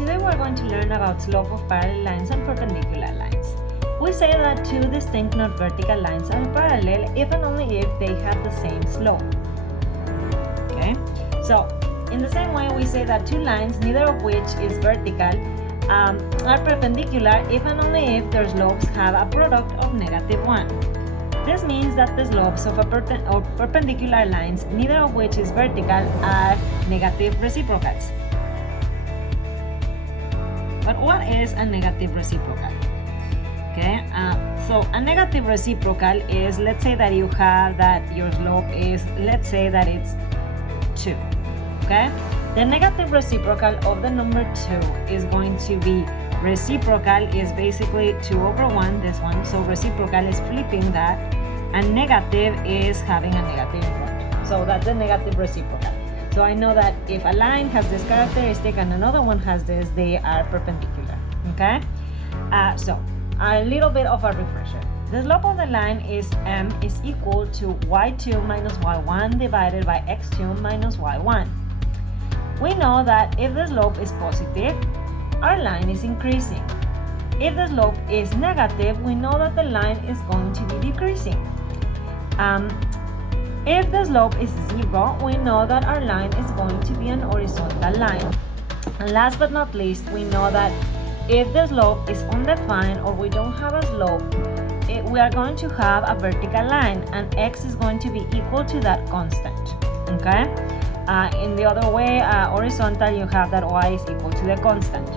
Today we're going to learn about slope of parallel lines and perpendicular lines. We say that two distinct not vertical lines are parallel if and only if they have the same slope. Okay, so in the same way we say that two lines, neither of which is vertical, are perpendicular if and only if their slopes have a product of -1. This means that the slopes of perpendicular lines, neither of which is vertical, are negative reciprocals. But what is a negative reciprocal? Okay, so a negative reciprocal is, let's say that you have that your slope is, let's say that it's 2. Okay, the negative reciprocal of the number 2 is going to be, reciprocal is basically 2/1, this one, so reciprocal is flipping that, and negative is having a negative in front. So that's a negative reciprocal. So I know that if a line has this characteristic and another one has this, they are perpendicular. Okay, so a little bit of a refresher. The slope of the line is m is equal to y2 minus y1 divided by x2 minus y1. We know that if the slope is positive, our line is increasing. If the slope is negative, we know that the line is going to be decreasing. If the slope is 0, we know that our line is going to be an horizontal line. And last but not least, we know that if the slope is undefined or we don't have a slope, we are going to have a vertical line, and x is going to be equal to that constant. Okay? In the other way, horizontal, you have that y is equal to the constant.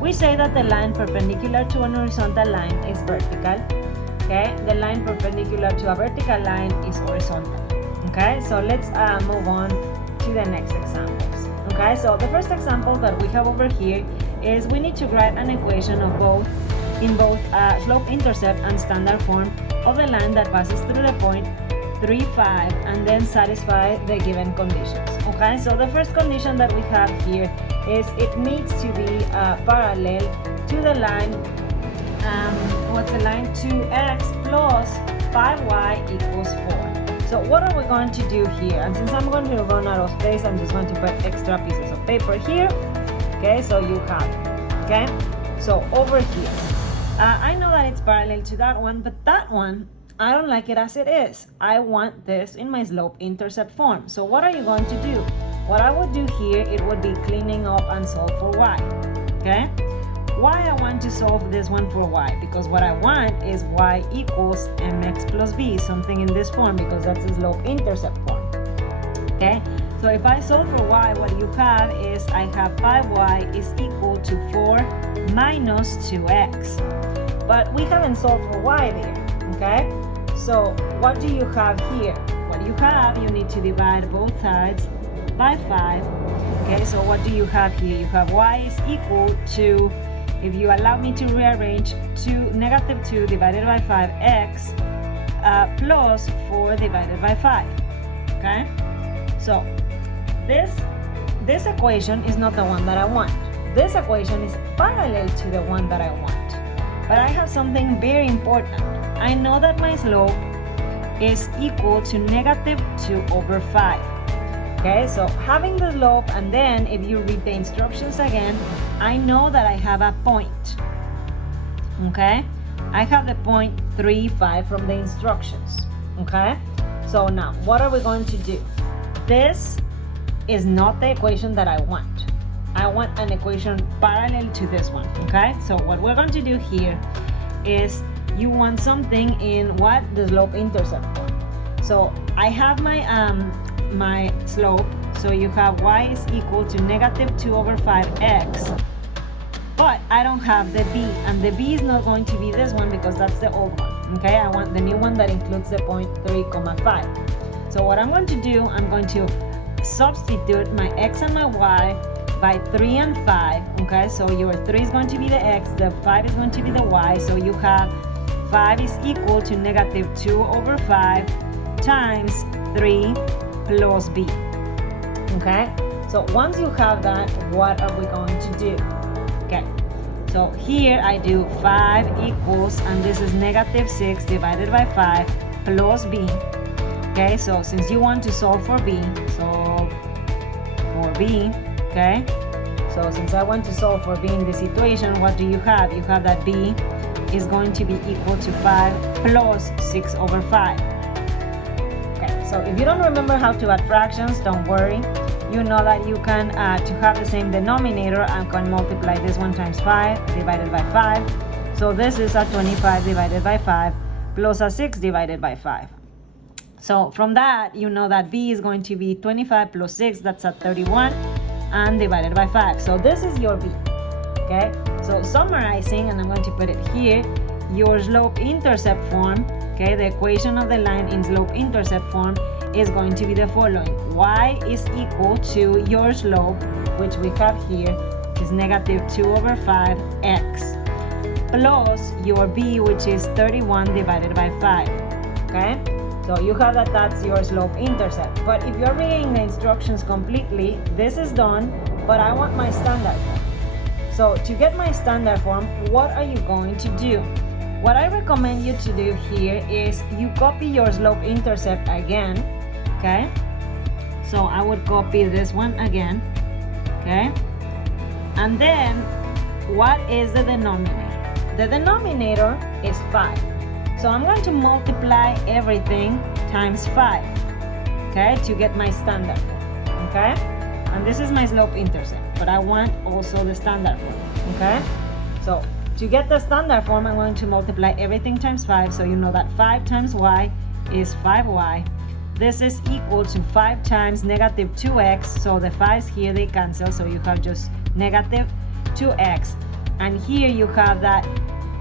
We say that the line perpendicular to an horizontal line is vertical. Okay? The line perpendicular to a vertical line is horizontal. Okay, so let's move on to the next examples. Okay, so the first example that we have over here is we need to write an equation of both slope, intercept, and standard form of the line that passes through the point 3, 5, and then satisfy the given conditions. Okay, so the first condition that we have here is it needs to be parallel to the line, what's the line? 2x plus 5y equals 4. So what are we going to do here? And since I'm going to run out of space, I'm just going to put extra pieces of paper here. Okay, so you have it. Okay, so over here, I know that it's parallel to that one, but that one, I don't like it as it is. I want this in my slope-intercept form. So what are you going to do? What I would do here, it would be cleaning up and solve for y. Okay? Why I want to solve this one for y? Because what I want is y equals mx plus b, something in this form, because that's the slope-intercept form. Okay, so if I solve for y, what you have is I have 5y is equal to 4 minus 2x. But we haven't solved for y there. Okay, so what do you have here? What you have, you need to divide both sides by 5. Okay, so what do you have here? You have y is equal to, if you allow me to rearrange, -2 divided by 5x plus 4 divided by 5. Okay? So this equation is not the one that I want. This equation is parallel to the one that I want. But I have something very important. I know that my slope is equal to -2/5. Okay, so having the slope, and then if you read the instructions again, I know that I have a point. Okay, I have the point 3, 5 from the instructions. Okay, so now what are we going to do? This is not the equation that I want. I want an equation parallel to this one. Okay, so what we're going to do here is you want something in what? The slope-intercept form. So I have my slope, so you have y is equal to -2/5x, but I don't have the b, and the b is not going to be this one because that's the old one. Okay, I want the new one that includes the point 3, 5. So what I'm going to do, I'm going to substitute my x and my y by 3 and 5. Okay, so your 3 is going to be the x, the 5 is going to be the y, so you have 5 is equal to -2/5 times 3 plus b. Okay, so once you have that, what are we going to do? Okay, so here I do 5 equals, and this is -6 divided by 5 plus b. Okay, so since you want to solve for b, so for b, okay, So since I want to solve for b in this equation, what do you have? You have that b is going to be equal to 5 plus 6 over 5. Okay, so if you don't remember how to add fractions, don't worry. You know that you can, to have the same denominator, I can multiply this one times 5 divided by 5. So this is a 25 divided by 5 plus a 6 divided by 5. So from that, you know that b is going to be 25 plus 6, that's a 31, and divided by 5. So this is your b, okay? So summarizing, and I'm going to put it here, your slope-intercept form, okay, the equation of the line in slope-intercept form is going to be the following. Y is equal to your slope, which we have here, is negative 2 over 5x, plus your b, which is 31 divided by 5, okay? So you have that that's your slope-intercept. But if you're reading the instructions completely, this is done, but I want my standard form. So to get my standard form, what are you going to do? What I recommend you to do here is you copy your slope-intercept again, okay? So I would copy this one again, okay? And then, what is the denominator? The denominator is 5. So I'm going to multiply everything times 5, okay, to get my standard form, okay? And this is my slope-intercept, but I want also the standard form, okay? So to get the standard form, I'm going to multiply everything times 5, so you know that 5 times y is 5y. This is equal to 5 times negative 2x, so the 5's here, they cancel, so you have just negative 2x. And here you have that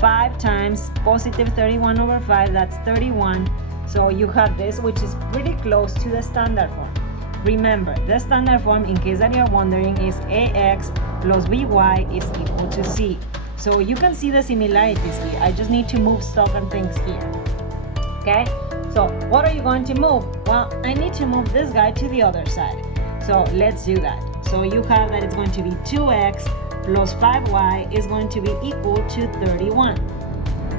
5 times positive 31 over 5, that's 31. So you have this, which is pretty close to the standard form. Remember, the standard form, in case that you're wondering, is ax plus by is equal to c. So you can see the similarities here. I just need to move stuff and things here. Okay? So what are you going to move? Well, I need to move this guy to the other side. So let's do that. So you have that it's going to be 2x plus 5y is going to be equal to 31.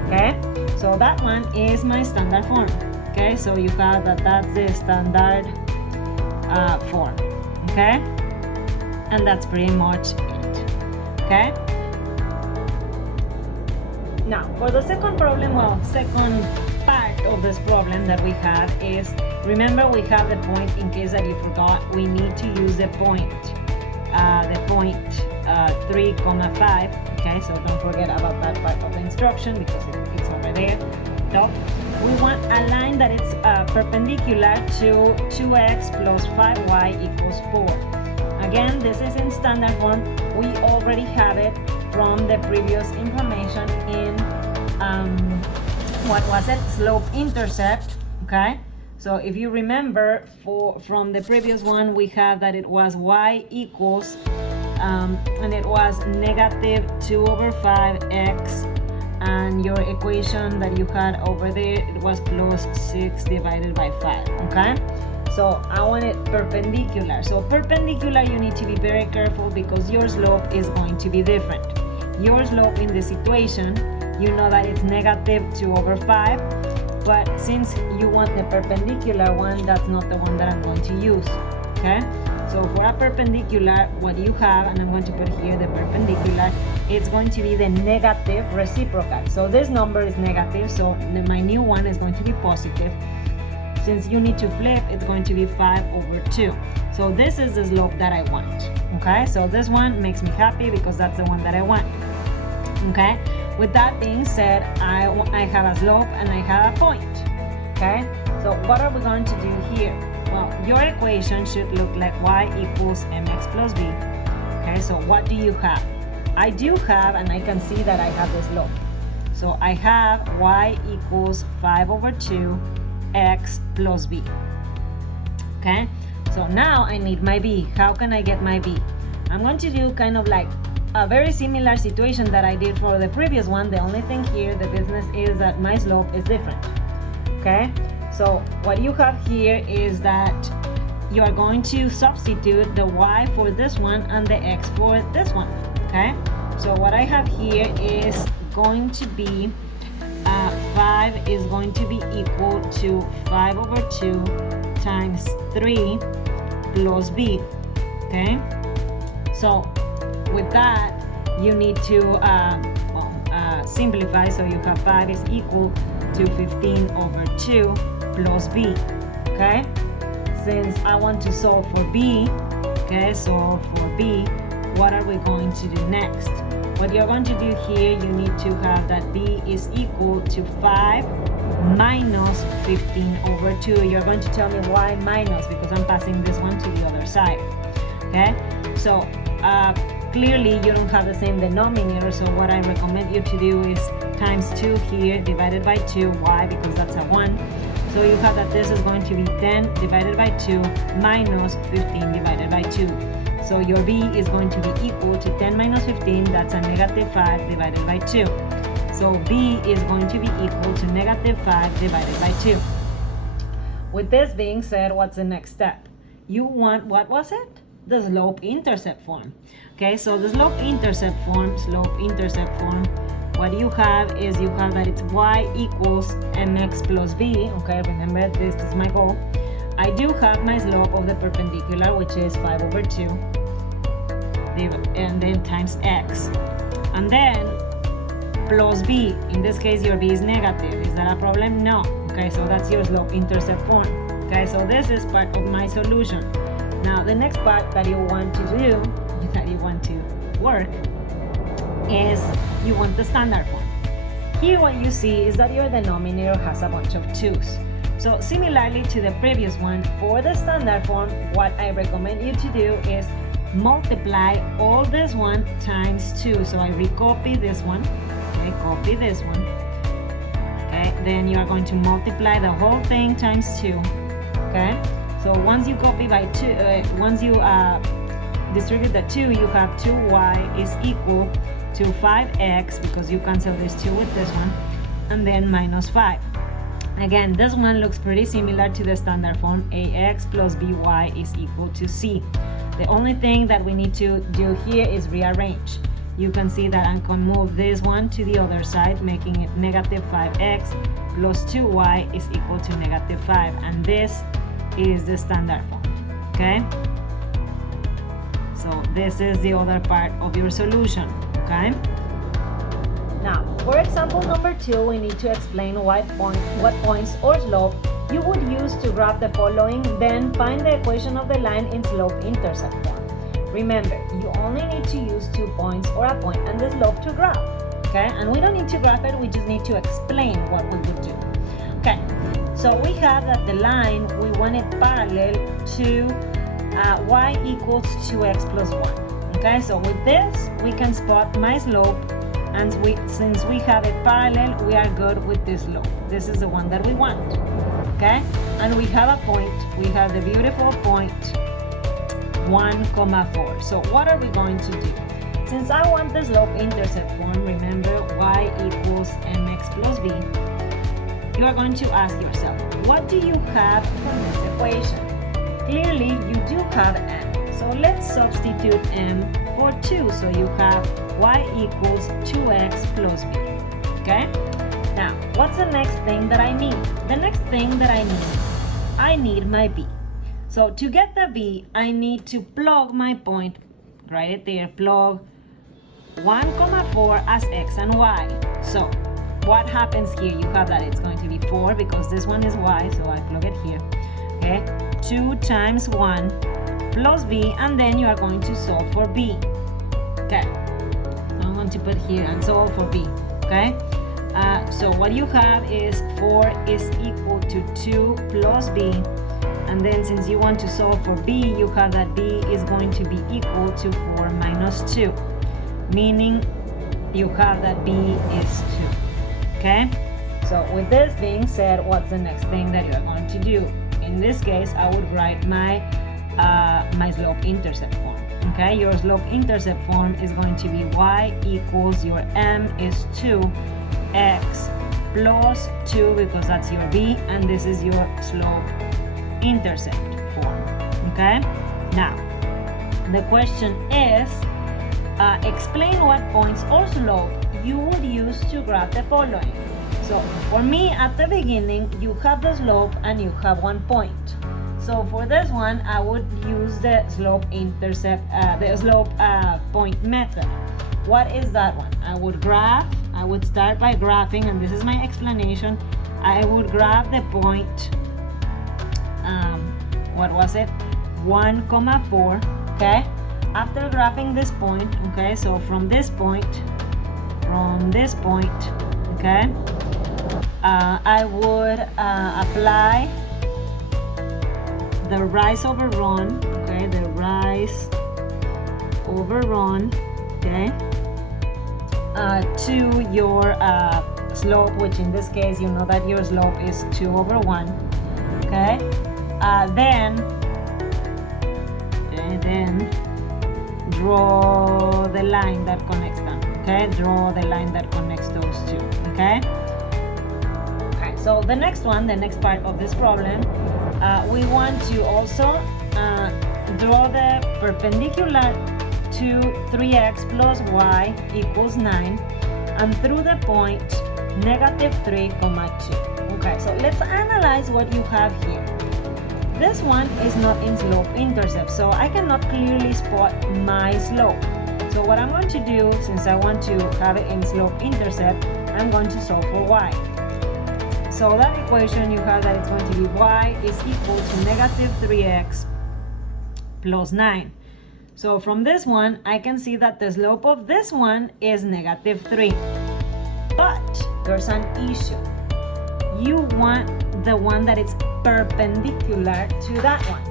Okay? So that one is my standard form. Okay? So you have that that's the standard form. Okay? And that's pretty much it. Okay? Now, for the second problem, second part of this problem that we have is, remember we have the point, in case that you forgot, we need to use the point 3,5, okay, so don't forget about that part of the instruction because it's over there. So we want a line that is perpendicular to 2x plus 5y equals 4. Again, this is in standard form. We already have it from the previous information in what was it? Slope-intercept, okay? So if you remember, from the previous one, we have that it was y equals, and it was negative 2 over 5x, and your equation that you had over there, it was plus 6 divided by 5, okay? So I want it perpendicular. So perpendicular, you need to be very careful because your slope is going to be different. Your slope in this equation, you know that it's negative 2 over 5, but since you want the perpendicular one, that's not the one that I'm going to use, okay? So for a perpendicular, what you have, and I'm going to put here the perpendicular, it's going to be the negative reciprocal. So this number is negative, so my new one is going to be positive. Since you need to flip, it's going to be 5 over 2. So this is the slope that I want, okay? So this one makes me happy because that's the one that I want, okay? With that being said, I have a slope and I have a point, okay? So what are we going to do here? Well, your equation should look like y equals mx plus b, okay? So what do you have? I do have, and I can see that I have the slope. So I have y equals 5 over 2 x plus b, okay? So now I need my b. How can I get my b? I'm going to do kind of like a very similar situation that I did for the previous one. The only thing here, the business, is that my slope is different, okay? So what you have here is that you are going to substitute the y for this one and the x for this one, okay? So what I have here is going to be 5 is going to be equal to 5 over 2 times 3 plus b, okay? So with that, you need to simplify. So you have 5 is equal to 15 over 2 plus b. Okay? Since I want to solve for b, okay, so for b, what are we going to do next? What you're going to do here, you need to have that b is equal to 5 minus 15 over 2. You're going to tell me why minus, because I'm passing this one to the other side. Okay? So clearly you don't have the same denominator, so what I recommend you to do is times 2 here divided by 2. Why? Because that's a 1. So you have that this is going to be 10 divided by 2 minus 15 divided by 2. So your b is going to be equal to 10 minus 15, that's a negative 5 divided by 2. So b is going to be equal to negative 5 divided by 2. With this being said, what's the next step? You want, what was it? The slope-intercept form. Okay, so the slope-intercept form, what you have is you have that it's y equals mx plus b. Okay, remember this is my goal. I do have my slope of the perpendicular, which is 5 over 2, and then times x, and then plus b. In this case, your b is negative. Is that a problem? No. Okay, so that's your slope-intercept form. Okay, so this is part of my solution. Now, the next part that you want to do, that you want to work, is you want the standard form. Here what you see is that your denominator has a bunch of 2's. So similarly to the previous one, for the standard form, what I recommend you to do is multiply all this one times 2. So I recopy this one, okay, copy this one, okay, then you are going to multiply the whole thing times 2, okay. So once you copy by 2, once you distribute the 2, you have 2y is equal to 5x, because you cancel this 2 with this one, and then minus 5. Again, this one looks pretty similar to the standard form. Ax plus by is equal to c. The only thing that we need to do here is rearrange. You can see that I can move this one to the other side, making it negative 5x plus 2y is equal to negative 5. And this is the standard form. Okay? So this is the other part of your solution. Okay? Now, for example number 2, we need to explain what points or slope you would use to graph the following, then find the equation of the line in slope-intercept form. Remember, you only need to use 2 points or a point and the slope to graph. Okay? And we don't need to graph it, we just need to explain what we would do. Okay, so we have that the line, we want it parallel to y equals 2x plus 1. Okay, so with this, we can spot my slope. And since we have it parallel, we are good with this slope. This is the one that we want. Okay? And we have a point. We have the beautiful point 1, 4. So what are we going to do? Since I want the slope-intercept form, remember y equals mx plus b. You are going to ask yourself, what do you have from this equation? Clearly, you do have m. So let's substitute m for 2. So you have y equals 2x plus b. Okay? Now, what's the next thing that I need? The next thing that I need my b. So to get the b, I need to plug my point, write it there, plug 1, 4 as x and y. So what happens here? You have that it's going to be 4 because this one is y, so I plug it here. Okay? 2 times 1 plus b, and then you are going to solve for b. Okay? I'm going to put here and solve for b. Okay? So what you have is 4 is equal to 2 plus b, and then since you want to solve for b, you have that b is going to be equal to 4 minus 2, meaning you have that b is 2. Okay? So with this being said, what's the next thing that you are going to do? In this case, I would write my slope-intercept form. Okay, your slope-intercept form is going to be y equals your m is 2x plus 2 because that's your b, and this is your slope-intercept form. Okay, now the question is explain what points or slope you would use to graph the following. So for me, at the beginning, you have the slope and you have 1 point. So for this one, I would use the slope point method. What is that one? I would start by graphing, and this is my explanation. I would graph the point, what was it? 1,4, okay? After graphing this point, okay, so from this point, okay, I would apply the rise over run, okay, the rise over run, okay, to your slope, which in this case, you know that your slope is 2/1, okay, then draw the line that connects them, okay, draw the line that connects those two, okay. So the next part of this problem, we want to also draw the perpendicular to 3x plus y equals 9, and through the point -3,2. Okay, so let's analyze what you have here. This one is not in slope intercept, so I cannot clearly spot my slope. So what I'm going to do, since I want to have it in slope intercept, I'm going to solve for y. So that equation, you have that it's going to be y is equal to -3x plus 9. So from this one, I can see that the slope of this one is -3. But there's an issue. You want the one that is perpendicular to that one.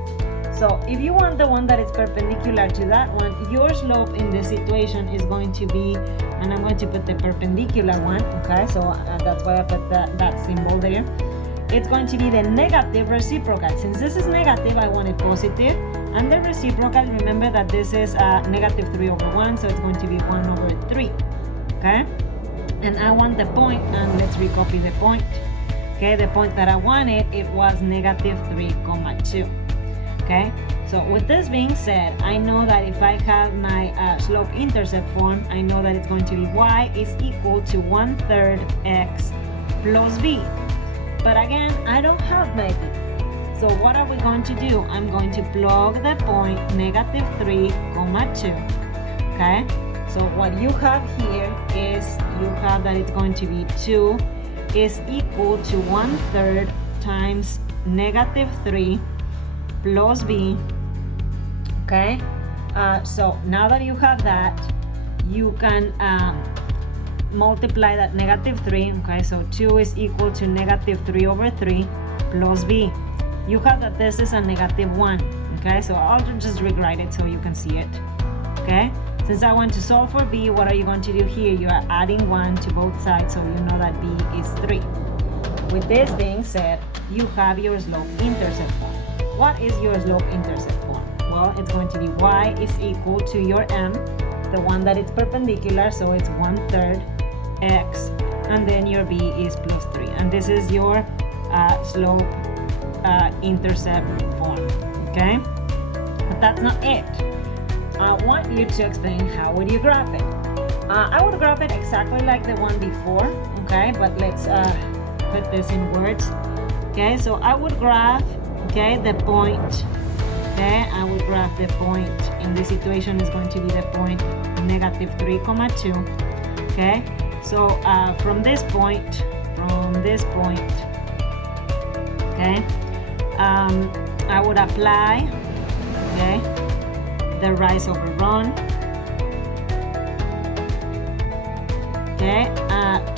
So if you want the one that is perpendicular to that one, your slope in this situation is going to be, and I'm going to put the perpendicular one, okay, so that's why I put that symbol there. It's going to be the negative reciprocal. Since this is negative, I want it positive, and the reciprocal, remember that this is -3/1, so it's going to be 1/3, okay. And I want the point, and let's recopy the point. Okay, the point that I wanted, it was -3,2. Okay, so with this being said, I know that if I have my slope intercept form, I know that it's going to be y is equal to 1/3 x plus b. But again, I don't have my b. So what are we going to do? I'm going to plug the point -3,2. Okay, so what you have here is you have that it's going to be 2 is equal to 1/3 times -3 plus b. Okay, so now that you have that, you can multiply that -3. Okay, so 2 is equal to -3/3 plus b. You have that this is a -1. Okay, so I'll just rewrite it so you can see it. Okay, since I want to solve for b, what are you going to do here? You are adding 1 to both sides, so you know that b is 3. With this being said, you have your slope intercept form. What is your slope intercept form? Well, it's going to be y is equal to your m, the one that is perpendicular, so it's 1/3 x, and then your b is plus 3. And this is your slope intercept form, okay? But that's not it. I want you to explain how would you graph it. I would graph it exactly like the one before, okay? But let's put this in words. Okay, so I would graph, okay, the point. Okay, I would graph the point. In this situation is going to be the point -3,2. Okay, so from this point, okay, I would apply, okay, the rise over run, okay,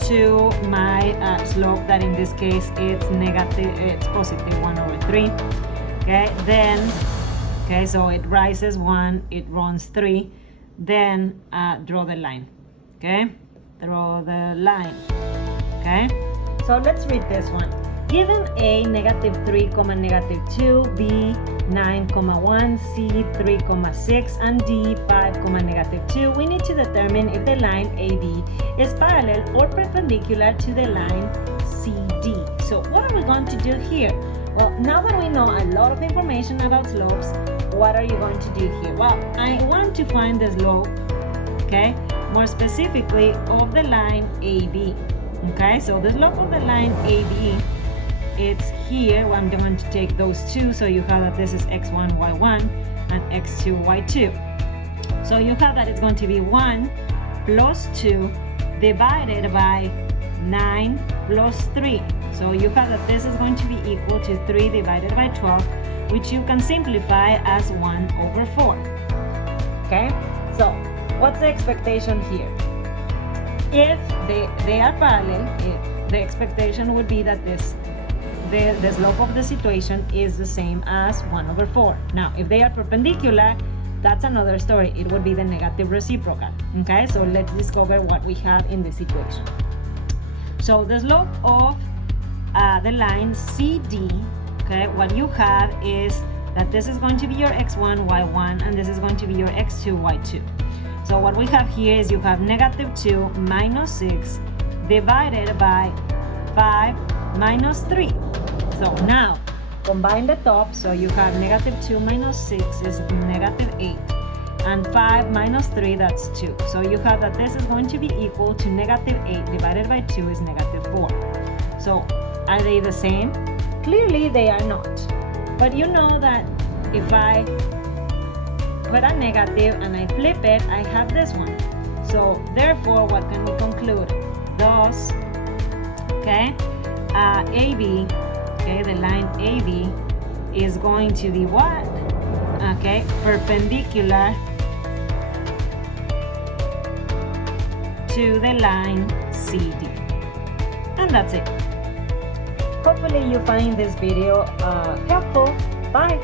to my slope that in this case it's positive 1/3. Okay, then, okay, so it rises 1, it runs 3, then draw the line. Okay, draw the line. Okay, so let's read this one. Given A -3, -2, B 9,1, C 3,6, and D 5,-2, we need to determine if the line AB is parallel or perpendicular to the line CD. So what are we going to do here? Well, now that we know a lot of information about slopes, what are you going to do here? Well, I want to find the slope, okay, more specifically of the line AB. Okay, so the slope of the line AB it's here. I'm going to take those two, so you have that this is x1, y1, and x2, y2. So you have that it's going to be 1 plus 2 divided by 9 plus 3. So you have that this is going to be equal to 3 divided by 12, which you can simplify as 1 over 4. Okay? So what's the expectation here? If they are parallel, the expectation would be that the slope of the situation is the same as 1 over 4. Now, if they are perpendicular, that's another story. It would be the negative reciprocal. Okay, so let's discover what we have in this equation. So the slope of the line CD, okay, what you have is that this is going to be your x1, y1, and this is going to be your x2, y2. So what we have here is you have negative 2 minus 6 divided by 5 minus 3. So now, combine the top, so you have negative 2 minus 6 is negative 8, and 5 minus 3, that's 2. So you have that this is going to be equal to negative 8 divided by 2 is negative 4. So are they the same? Clearly they are not. But you know that if I put a negative and I flip it, I have this one. So therefore, what can we conclude? Thus, okay, AB, okay, the line AB is going to be what? Okay, perpendicular to the line CD. And that's it. Hopefully you find this video helpful. Bye!